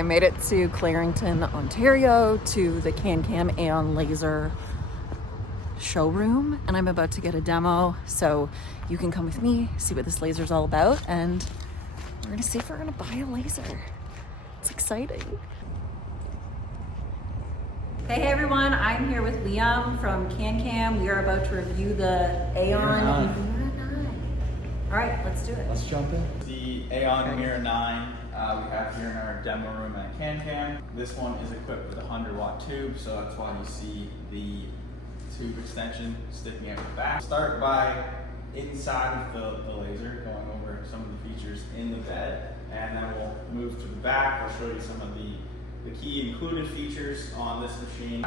I made it to Clarington, Ontario, to the CanCam Aeon laser showroom, and I'm about to get a demo, so you can come with me, see what this laser is all about, and we're gonna see if we're gonna buy a laser. It's exciting. Hey everyone, I'm here with Liam from CanCam. We are about to review the Aeon Mira 9. All right, let's do it. Let's jump in. The Aeon Mira 9 we have here in our demo room at CanCam. This one is equipped with a 100-watt tube, so that's why you see the tube extension sticking out the back. Start by inside of the laser, going over some of the features in the bed, and then we'll move to the back. I'll show you some of the key included features on this machine.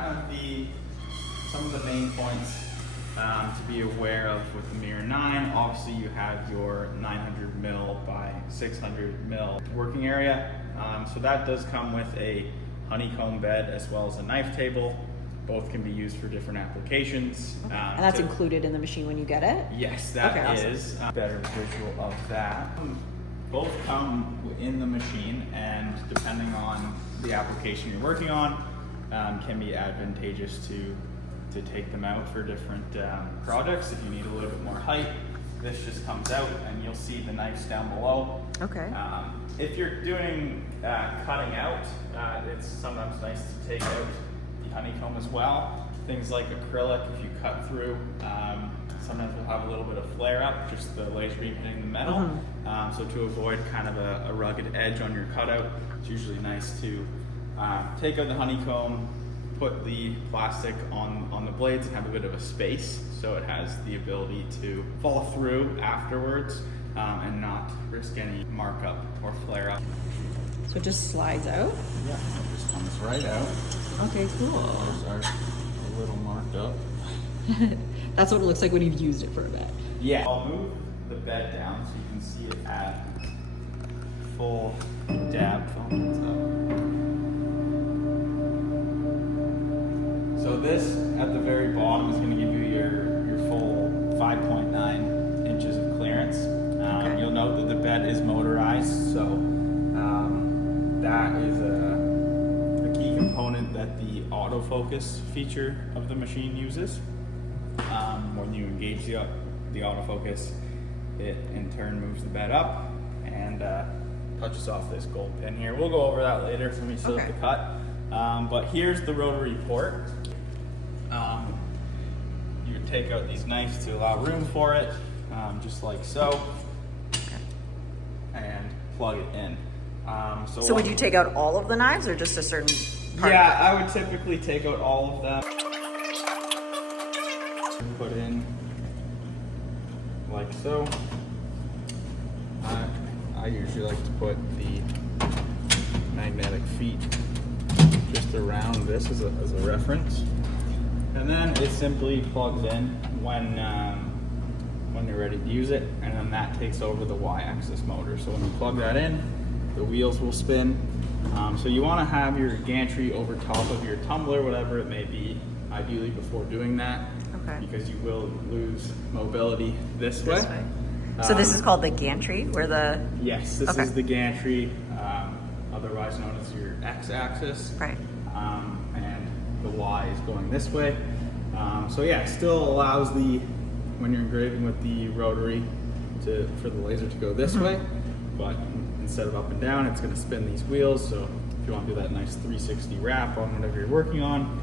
Some of the main points to be aware of with the Mira 9. Obviously you have your 900 mil by 600 mil working area. So that does come with a honeycomb bed as well as a knife table. Both can be used for different applications. Okay. And that's included in the machine when you get it? Yes, that is. Awesome. Better visual of that. Both come in the machine, and depending on the application you're working on, can be advantageous to take them out for different projects. If you need a little bit more height, this just comes out and you'll see the knives down below. Okay. If you're doing cutting out, it's sometimes nice to take out the honeycomb as well. Things like acrylic, if you cut through, sometimes we'll have a little bit of flare up, just the laser beam hitting the metal. So to avoid kind of a rugged edge on your cutout, it's usually nice to take out the honeycomb, put the plastic on the blades and have a bit of a space so it has the ability to fall through afterwards and not risk any markup or flare up. So it just slides out? Yeah, it just comes right out. Okay, cool. Those are a little marked up. That's what it looks like when you've used it for a bit. Yeah. I'll move the bed down so you can see it at full dab. So this at the very bottom is going to give you your full 5.9 inches of clearance. Okay. You'll note that the bed is motorized, so that is a key component that the autofocus feature of the machine uses. When you engage the autofocus, it in turn moves the bed up and touches off this gold pin here. We'll go over that later when we still have the cut. But here's the rotary port. You would take out these knives to allow room for it, just like so, and plug it in. So would you take out all of the knives or just a certain part? Yeah, I would typically take out all of them. Put in like so. I usually like to put the magnetic feet just around this as a reference, and then it simply plugs in when you're ready to use it, and then that takes over the Y-axis motor. So when you plug that in, the wheels will spin. So you want to have your gantry over top of your tumbler, whatever it may be, ideally before doing that, because you will lose mobility this way. So this is called the gantry, where the... Yes, this is the gantry, otherwise known as your X-axis. Right. And the Y is going this way. So yeah, it still allows when you're engraving with the rotary for the laser to go this way, but instead of up and down, it's going to spin these wheels. So if you want to do that nice 360 wrap on whatever you're working on,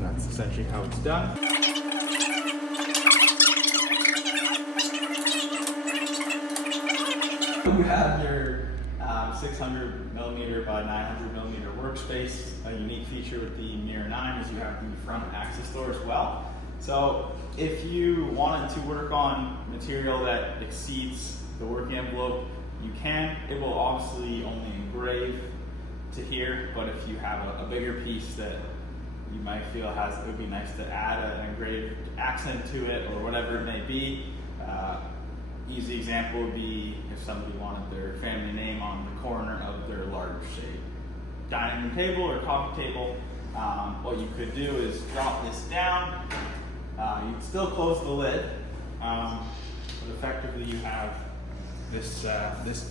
that's essentially how it's done. You have your 600 millimeter by 900 millimeter workspace. A unique feature with the Mira 9 is you have the front access door as well. So if you wanted to work on material that exceeds the working envelope, you can. It will obviously only engrave to here, but if you have a bigger piece that you might feel it would be nice to add an engraved accent to it or whatever it may be. Easy example would be if somebody wanted their family name on the corner of their large, say, dining room table or coffee table. What you could do is drop this down. You'd still close the lid, but effectively you have this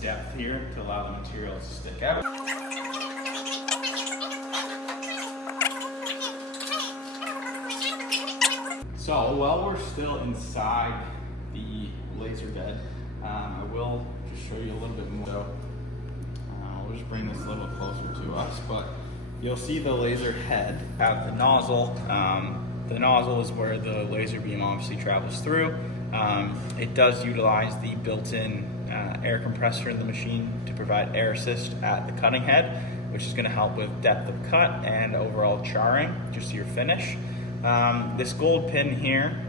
depth here to allow the material to stick out. So while we're still inside the laser bed, I will just show you a little bit more. So we'll just bring this a little closer to us, but you'll see the laser head have the nozzle. The nozzle is where the laser beam obviously travels through. It does utilize the built-in air compressor in the machine to provide air assist at the cutting head, which is going to help with depth of cut and overall charring, just your finish. This gold pin here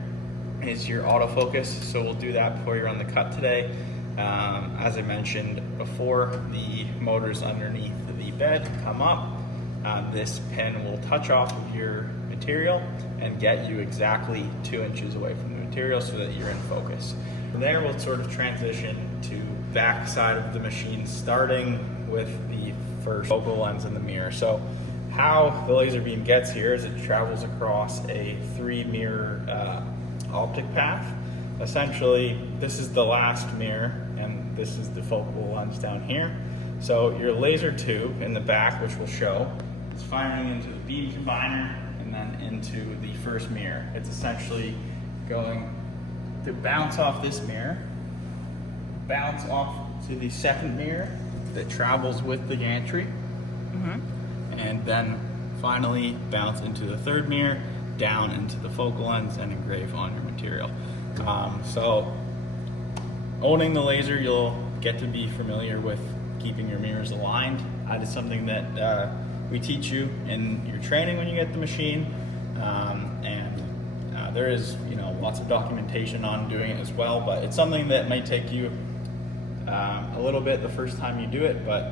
is your autofocus, so we'll do that before you run the cut today. As I mentioned before, the motors underneath the bed come up. This pin will touch off of your material and get you exactly 2 inches away from the material so that you're in focus. From there, we'll sort of transition to back side of the machine, starting with the first focal lens in the mirror. So how the laser beam gets here is it travels across a 3 mirror optic path. Essentially, this is the last mirror and this is the focal lens down here. So your laser tube in the back, which we'll show, is firing into the beam combiner and then into the first mirror. It's essentially going to bounce off this mirror, bounce off to the second mirror that travels with the gantry, and then finally bounce into the third mirror, down into the focal lens and engrave on your material. So owning the laser, you'll get to be familiar with keeping your mirrors aligned. That is something that we teach you in your training when you get the machine, and there is lots of documentation on doing it as well, but it's something that might take you a little bit the first time you do it, but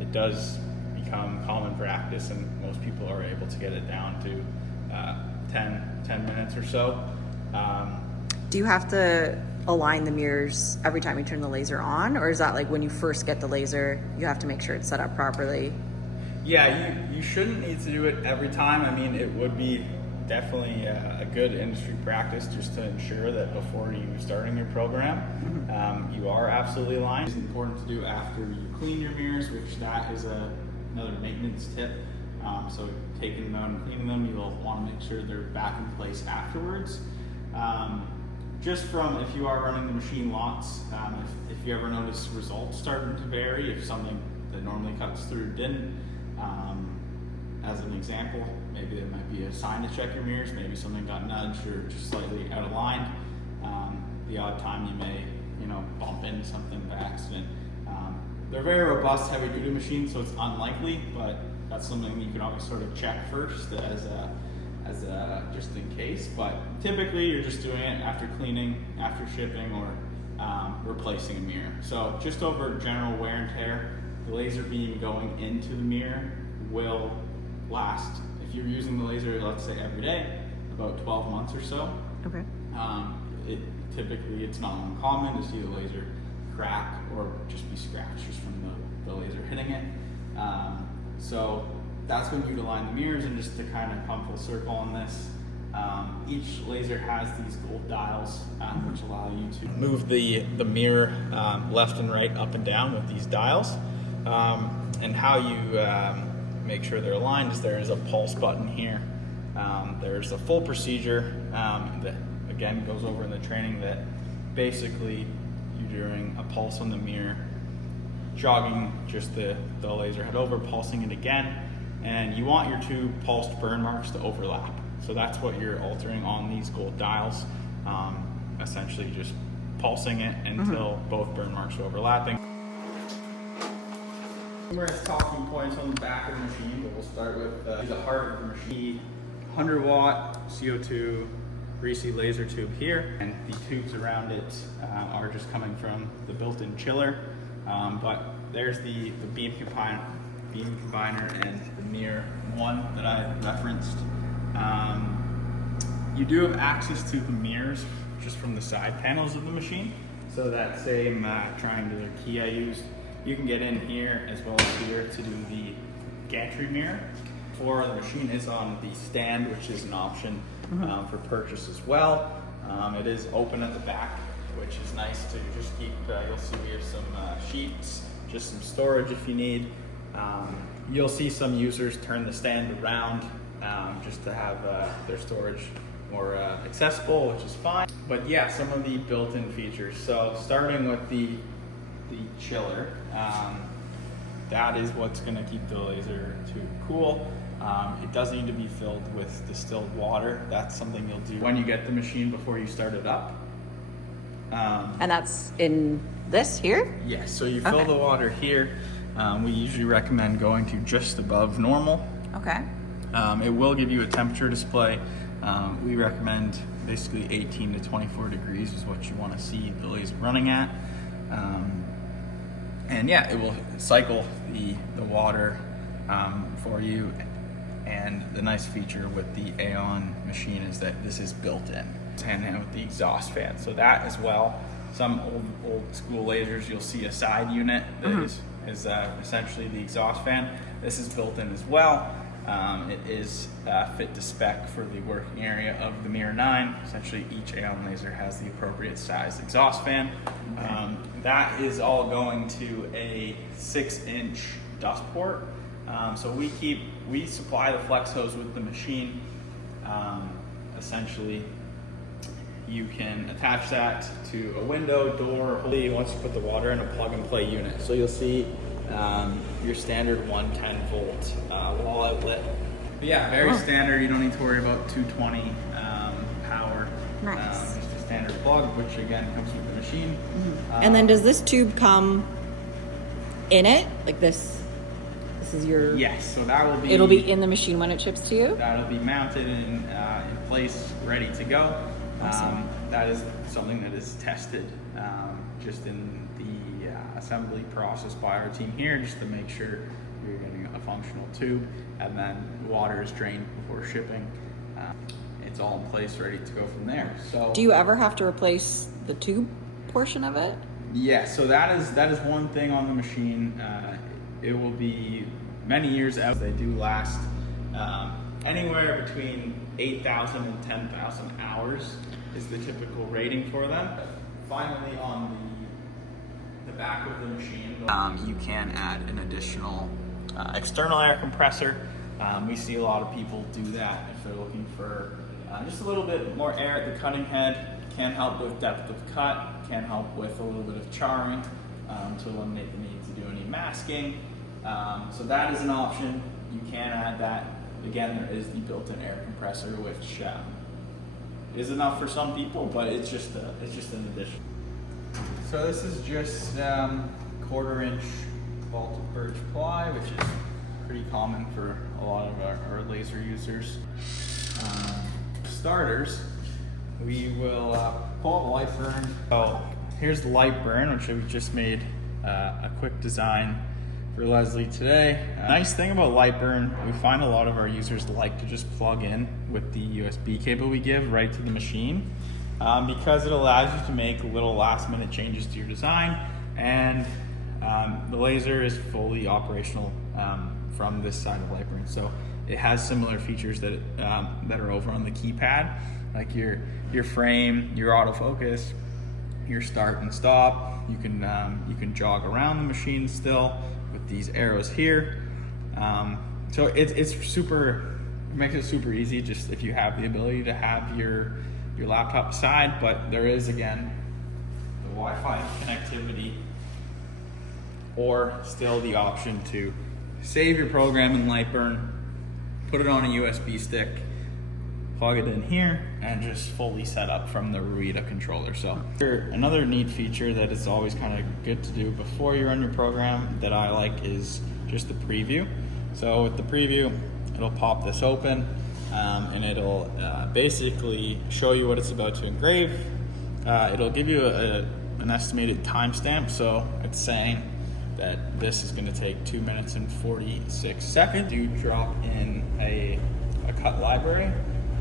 it does become common practice and most people are able to get it down to 10 minutes or so. Do you have to align the mirrors every time you turn the laser on, or is that like when you first get the laser, you have to make sure it's set up properly? Yeah, you shouldn't need to do it every time. I mean, it would be definitely a good industry practice just to ensure that before you starting your program, you are absolutely aligned. It's important to do after you clean your mirrors, which that is another maintenance tip. So taking them out and cleaning them, you'll want to make sure they're back in place afterwards. Just from if you are running the machine lots, if you ever notice results starting to vary, if something that normally cuts through didn't, as an example, maybe there might be a sign to check your mirrors, maybe something got nudged or just slightly out of line. The odd time you may, bump into something by accident. They're very robust, heavy duty machines, so it's unlikely, but that's something you can always sort of check first as just in case. But typically you're just doing it after cleaning, after shipping, or replacing a mirror. So just over general wear and tear, the laser beam going into the mirror will last, if you're using the laser, let's say every day, about 12 months or so. Okay. Typically it's not uncommon to see the laser crack or just be scratched just from the laser hitting it. So that's when you'd align the mirrors, and just to kind of come full circle on this, each laser has these gold dials which allow you to move the mirror left and right, up and down with these dials. And how you make sure they're aligned is there is a pulse button here. There's a full procedure that again goes over in the training, that basically you're doing a pulse on the mirror, jogging just the laser head over, pulsing it again, and you want your two pulsed burn marks to overlap. So that's what you're altering on these gold dials, essentially just pulsing it until both burn marks are overlapping. Numerous talking points on the back of the machine, but we'll start with the heart of the machine. 100 watt CO2 greasy laser tube here, and the tubes around it are just coming from the built-in chiller. But there's the beam combiner and the mirror one that I referenced. You do have access to the mirrors just from the side panels of the machine. So that same triangular key I used, you can get in here as well as here to do the gantry mirror. Or the machine is on the stand, which is an option for purchase as well. It is open at the back, which is nice to just keep, you'll see we have some sheets, just some storage if you need. You'll see some users turn the stand around just to have their storage more accessible, which is fine. But yeah, some of the built-in features. So starting with the chiller, that is what's going to keep the laser tube cool. It doesn't need to be filled with distilled water. That's something you'll do when you get the machine before you start it up. And that's in this here? Yes, so you fill the water here. We usually recommend going to just above normal. Okay. It will give you a temperature display. We recommend basically 18 to 24 degrees is what you want to see the laser running at. And yeah, it will cycle the water for you. And the nice feature with the Aeon machine is that this is built in. It's hand in hand with the exhaust fan. So that as well. Some old school lasers, you'll see a side unit that is essentially the exhaust fan. This is built in as well. It is fit to spec for the working area of the Mira 9. Essentially, each Aeon laser has the appropriate size exhaust fan. That is all going to a 6-inch dust port. So we supply the flex hose with the machine. Essentially, you can attach that to a window, door, once you put the water in a plug-and-play unit. So you'll see your standard 110 volt wall outlet. But yeah, very standard. You don't need to worry about 220 power. Nice. Just a standard plug, which again comes with the machine. And then does this tube come in it? Like this is your... Yes, so that will be... It'll be in the machine when it ships to you? That'll be mounted in place, ready to go. Awesome. That is something that is tested just in the assembly process by our team here, just to make sure you're getting a functional tube, and then water is drained before shipping. It's all in place, ready to go from there. So, do you ever have to replace the tube portion of it? Yeah, so that is one thing on the machine. It will be many years out. They do last anywhere between 8,000 and 10,000 hours is the typical rating for them. Finally, on the back of the machine, you can add an additional external air compressor. We see a lot of people do that if they're looking for just a little bit more air at the cutting head. Can help with depth of cut, can help with a little bit of charring to eliminate the need to do any masking. So that is an option. You can add that. Again, there is the built-in air compressor, which is enough for some people, but it's just an addition. So this is just 1/4 inch vaulted birch ply, which is pretty common for a lot of our laser users. Starters, we will pull out Lightburn. So here's the Lightburn, which we just made a quick design for Leslie today. Nice thing about Lightburn, we find a lot of our users like to just plug in with the USB cable we give right to the machine because it allows you to make little last minute changes to your design, and the laser is fully operational from this side of Lightburn. So it has similar features that are over on the keypad, like your frame, your autofocus, your start and stop. You can jog around the machine still with these arrows here. So it's super, it makes it super easy just if you have the ability to have your laptop beside, but there is again the Wi-Fi connectivity, or still the option to save your program in Lightburn, put it on a USB stick, plug it in here, and just fully set up from the Ruida controller. So another neat feature that is always kind of good to do before you run your program that I like is just the preview. So with the preview, it'll pop this open and it'll basically show you what it's about to engrave. It'll give you an estimated timestamp. So it's saying that this is going to take 2 minutes and 46 seconds. You drop in a cut library.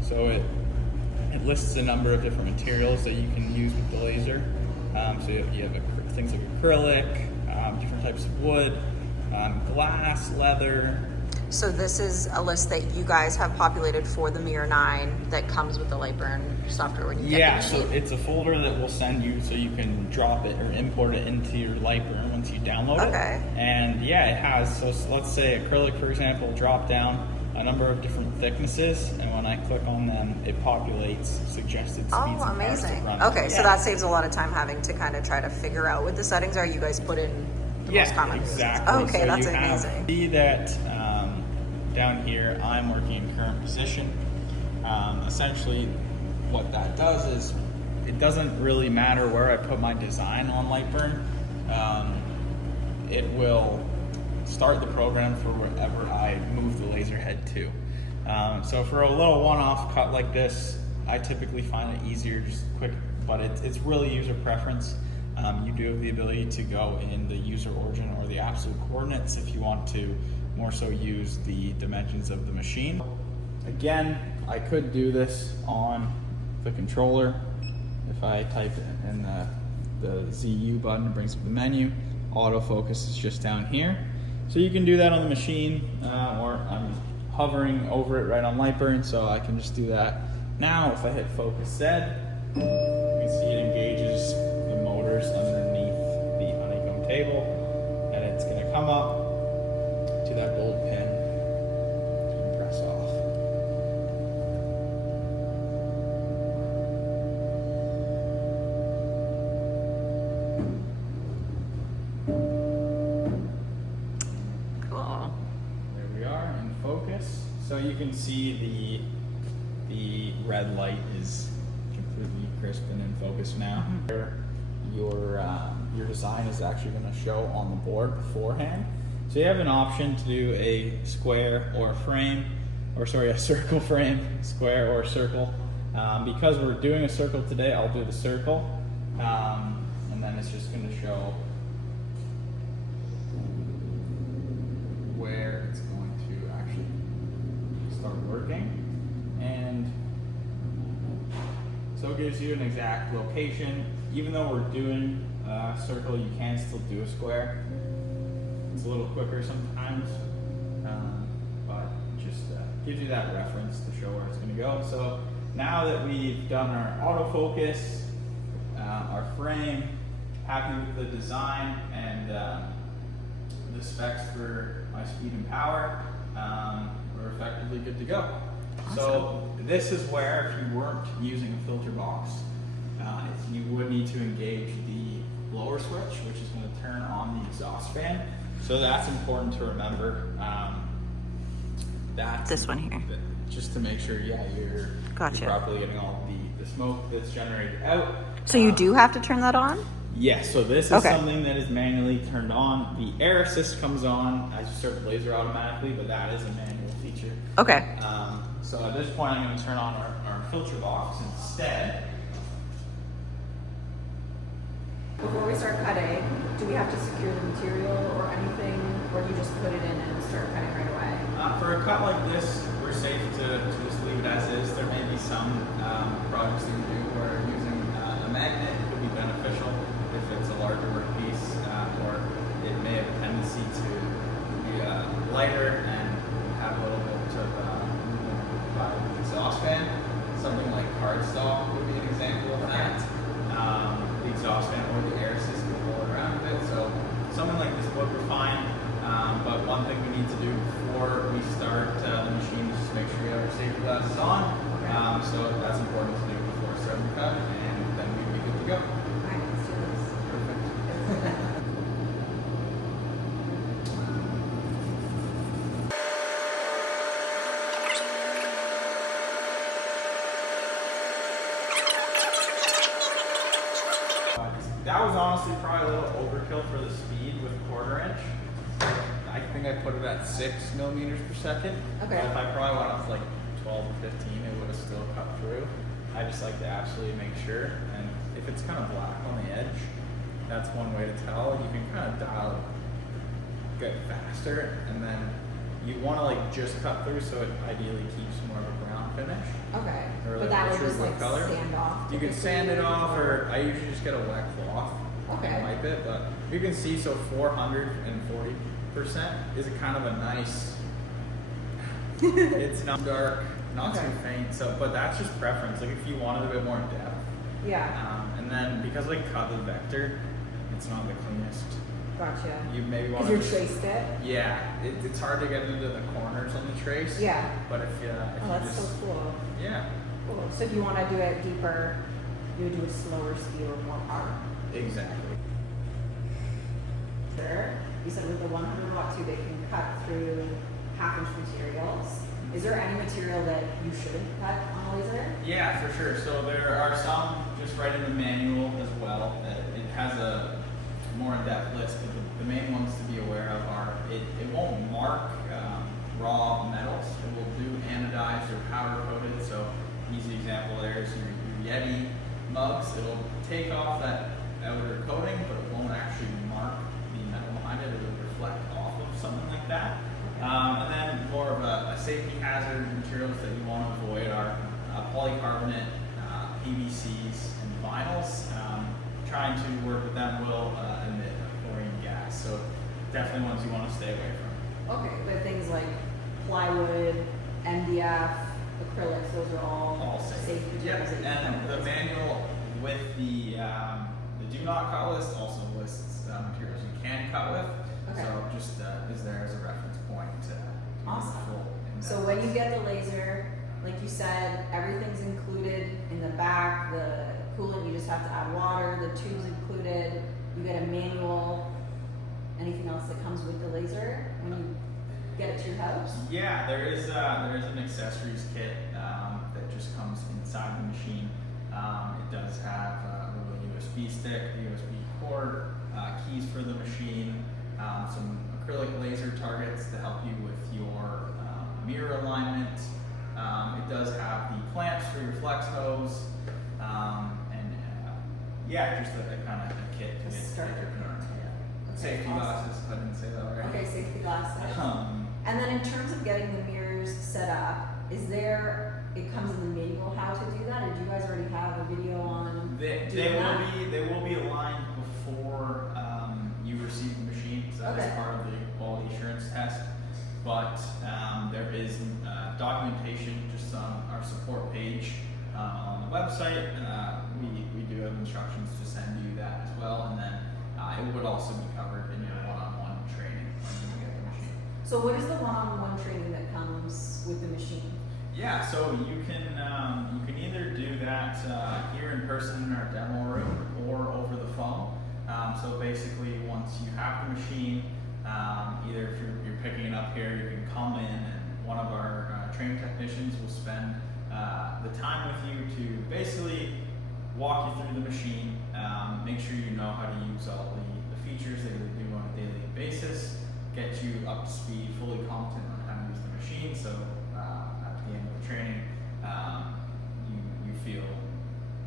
So it lists a number of different materials that you can use with the laser. So you have things like acrylic, different types of wood, glass, leather. So this is a list that you guys have populated for the Mira 9 that comes with the Lightburn software when you get the machine? So it's a folder that we'll send you so you can drop it or import it into your Lightburn once you download it. And yeah, it has, so let's say acrylic, for example, drop down. a number of different thicknesses, and when I click on them, it populates suggested speeds Oh, and powers to amazing. run. Okay, so Yeah. that saves a lot of time having to kind of try to figure out what the settings are. You guys put in the most common reasons. exactly. Okay, so that's you amazing. See that down here, I'm working in current position. Essentially, what that does is it doesn't really matter where I put my design on Lightburn. It will start the program for wherever I move the laser head to. So for a little one-off cut like this, I typically find it easier, just quick, but it's really user preference. You do have the ability to go in the user origin or the absolute coordinates if you want to more so use the dimensions of the machine. Again, I could do this on the controller. If I type in the ZU button, it brings up the menu. Autofocus is just down here. So you can do that on the machine, or I'm hovering over it right on Lightburn, so I can just do that. Now, if I hit focus Z, you can see it engages the motors underneath the honeycomb table, and it's going to come up to that gold pin and press off. Cool. There we are in focus. So you can see the red light is completely crisp and in focus now. Your design is actually going to show on the board beforehand. So you have an option to do a square or a frame, or sorry, a circle frame, square or circle. Because we're doing a circle today, I'll do the circle, and then it's just going to show where it's going to actually start working. And so it gives you an exact location. Even though we're doing a circle, you can still do a square. It's a little quicker sometimes, but just gives you that reference to show where it's going to go. So now that we've done our autofocus, our frame, happy with the design and the specs for my speed and power, we're effectively good to go. Awesome. So this is where, if you weren't using a filter box, you would need to engage the blower switch, which is going to turn on the exhaust fan. So that's important to remember. That's This one here. just to make sure, you're Gotcha. properly getting all the smoke that's generated out. So you do have to turn that on? Yes, so this is Okay. something that is manually turned on. The air assist comes on as you start the laser automatically, but that is a manual feature. Okay. So at this point, I'm going to turn on our filter box instead. Before we start cutting, do we have to secure the material or anything, or do you just put it in and start cutting right away? For a cut like this, we're safe to just leave it as is. There may be some projects that we do where using a magnet could be beneficial if it's a larger workpiece, or it may have a tendency to be lighter and have a little bit of movement by the exhaust fan. Something like cardstock would be an example of that. The exhaust fan or the air assist will roll around a bit. So something like this would be fine. But one thing we need to do before we start the machine is just make sure we have our safety glasses on. So that's important to do before starting the cut, and then we'd be good to go. Alright, let's do this. Perfect. That was honestly probably a little overkill for the speed with 1/4 inch. I think I put it at 6 millimeters per second. Okay. But if I probably went up to like 12 or 15, it would have still cut through. I just like to absolutely make sure. And if it's kind of black on the edge, that's one way to tell. You can kind of dial it, get faster, and then you want to like just cut through so it ideally keeps more of a brown finish. Okay. Or But like that a would true just wood like color. stand off. You can sand it off, or I usually just get a wet cloth Okay. and wipe it. But you can see, so 440% is a kind of a nice. It's not dark, not Okay. too faint. So, but that's just preference. Like if you wanted a bit more depth, Yeah. and then because I cut the vector, it's not the cleanest. Gotcha. You maybe want Because to you traced it. yeah, it's hard to get into the corners difference on the trace. Yeah. But if you That's so cool. yeah, Cool. So if you want to do it deeper, you would do a slower speed or more power. exactly. Sure. You said with the 100 watt tube, it can cut through half-inch materials. Is there any material that you shouldn't cut on a laser? Yeah, for sure. So there are some just right in the manual as well. That it has a more in-depth list, but the main ones to be aware of are it won't mark raw metals. It will do anodized or powder coated. So easy example there is your Yeti mugs. It'll take off that outer coating, but it won't actually mark the metal behind it. It'll reflect off of something like that. And then more of a safety hazard materials that you want to avoid are polycarbonate, PVCs, and vinyls. Trying to work with them will emit chlorine gas, so definitely ones you want to stay away from. Okay, but things like plywood, MDF, acrylics, those are all safe materials. Yep. That you And the manual with the do not cut list also lists materials you can cut with. Okay. So just is there as a reference point to Awesome. full in-depth So when you list. get the laser, like you said, everything's included in the back. The coolant, you just have to add water. The tube's included. You get a manual. Anything else that comes with the laser when you get it to your house? Yeah, there is an accessories kit that just comes inside the machine. It does have a little USB stick, USB cord, keys for the machine, some acrylic laser targets to help you with your mirror alignment. It does have the clamps for your flex hose, and yeah, just a kind of a kit to A get starter your kit, yeah. safety Awesome. glasses. If I didn't say that right. Okay, safety glasses. Um, And then in terms of getting the mirrors set up, it comes in the manual how to do that, or do you guys already have a video on They doing that? they will be aligned before you receive the machine, so that is Okay. part of the quality assurance test. But there is documentation just on our support page on the website. We do have instructions to send you that as well, and then it would also be covered in your one-on-one training when you get the machine. So what is the one-on-one training that comes with the machine? Yeah, so you can either do that here in person in our demo room or over the phone. So basically, once you have the machine, either if you're picking it up here, you can come in and one of our trained technicians will spend the time with you to basically walk you through the machine, make sure you know how to use all the features that you do on a daily basis, get you up to speed, fully competent on how to use the machine. So at the end of the training, you feel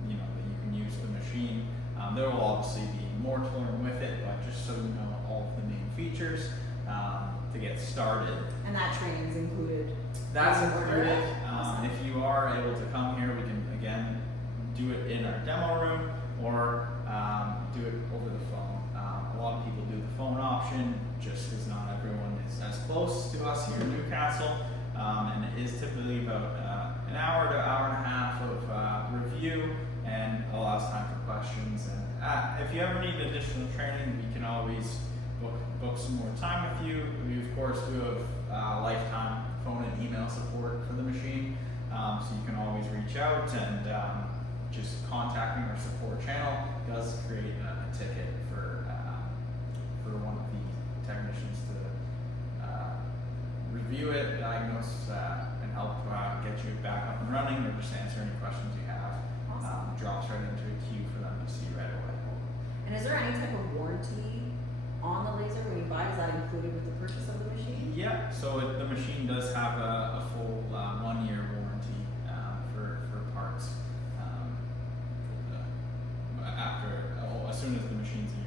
that you can use the machine. There will obviously be more to learn with it, but just so you know all of the main features to get started. And that training is included? That's in the order? included. Awesome. If you are able to come here, we can again do it in our demo room or do it over the phone. A lot of people do the phone option just because not everyone is as close to us here in Newcastle. And it is typically about an hour to hour and a half of review and allows time for questions. And if you ever need additional training, we can always book some more time with you. We of course do have lifetime phone and email support for the machine, so you can always reach out, and just contacting our support channel does create a ticket for one of the technicians to review it, diagnose, and help get you back up and running, or just answer any questions you have. Awesome. Drops right into a queue for them to see right away. And is there any type of warranty on the laser when you buy? Is that included with the purchase of the machine? Yeah, so the machine does have a full 1-year warranty for parts. As soon as the machine's in